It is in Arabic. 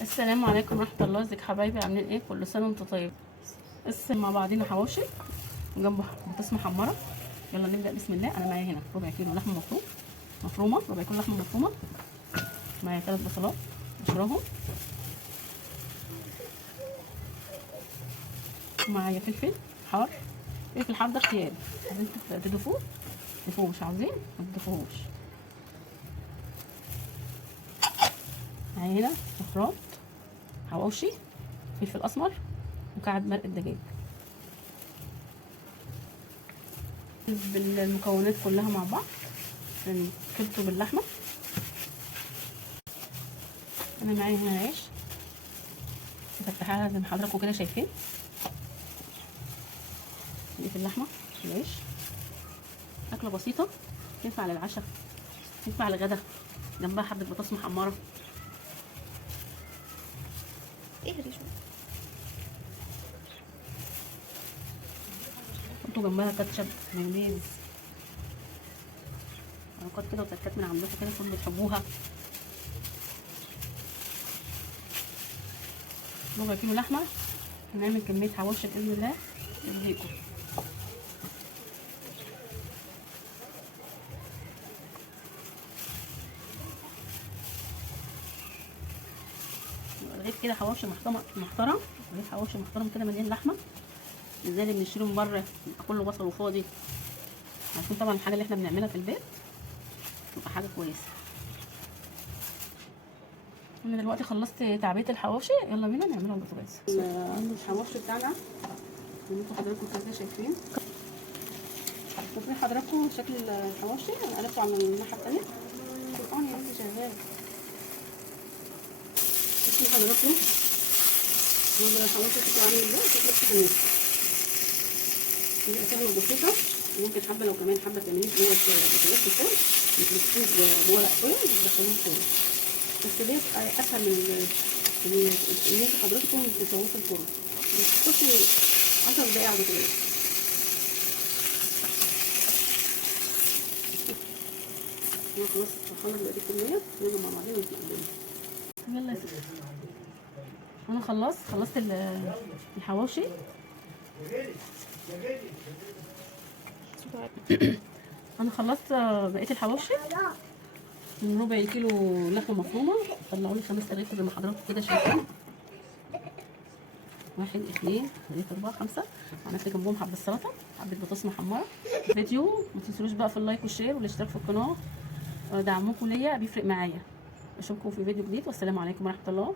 السلام عليكم ورحمه الله. ازيك حبايبي؟ عاملين ايه؟ كل سنه وانتم طيب. مع بعضينا حواوشي وجنبه بطاطس محمره. يلا نبدا بسم الله. انا معايا هنا ربع كيلو لحمه مفرومه، ربع كيلو لحمه مفرومه. معايا 3 بصلات بشرهم. معايا فلفل حار. فلفل حار ده اختياري، عايزين تضيفوه ضيفوه، مش عاوزين ما تضيفوهوش. معايا هنا بهارات حواوشي، فلفل اسمر، مكعب مرق الدجاج. بالمكونات كلها مع بعض عشان كبته باللحمه. انا معايا هنا عيش مفتحاها زي ما حضراتكم كده شايفين. دي في اللحمه العيش. اكله بسيطه تنفع للعشاء، تنفع للغدا، جنبها حبه بطاطس محمره. اهري شويه، حطوا جنبها كاتشب، مايونيز، حركات كده وتكات من عندكم كده تكونوا بتحبوها. ربع كيلو لحمه، هنعمل كميه حواوشي باذن الله تديكم. لغايه كده حواوشي محترم، لغايه حواوشي محترم كده مليان لحمه، مش زي اللي بنشتريه من بره يبقى كله بصل وفاضي. عشان طبعا الحاجه اللي احنا بنعملها في البيت تبقى حاجه كويسه. انا دلوقتي خلصت تعبئه الحواوشي، يلا بينا نعمله على البوتاجاز. الحواوشي بتاعنا زي ما انتوا حضراتكم كده شايفين. شايفين حضراتكم شكل الحواوشي. انا قلبته على الناحيه الثانيه. القرآن يا بنتي شغال. شايفين حضراتكم منظر الحواوشي شكله عامل ازاي؟ شكله حنين. يبقى سهله وبسيطه. ممكن حبه لو كمان حبه تعمليه جوه البوتاجاز في الفرن، مش بتفوز جوه العصايه، بتدخلوه الفرن. بس ديت اسهل من ان انتوا حضراتكم تسووه في الفرن. بتخشي 10 دقايق على البوتاجاز. انا خلاص هخلص بقية الكمية نيجي مع بعضين ونتقابل. يلا يا ستي، انا خلصت الحواوشي. انا خلصت بقية الحواوشي من ربع كيلو لحمة مفرومة. طلعوا لي 5 رغيف زي ما حضراتكم كده شايفين. 1 2 3 4 5. عملت جنبهم حبة سلطة، حبة بطاطس محمرة. فيديو ما تنسوش بقى في اللايك والشير والاشتراك في القناة، دعمكم ليا بيفرق معايا. اشوفكم في فيديو جديد، والسلام عليكم ورحمة الله.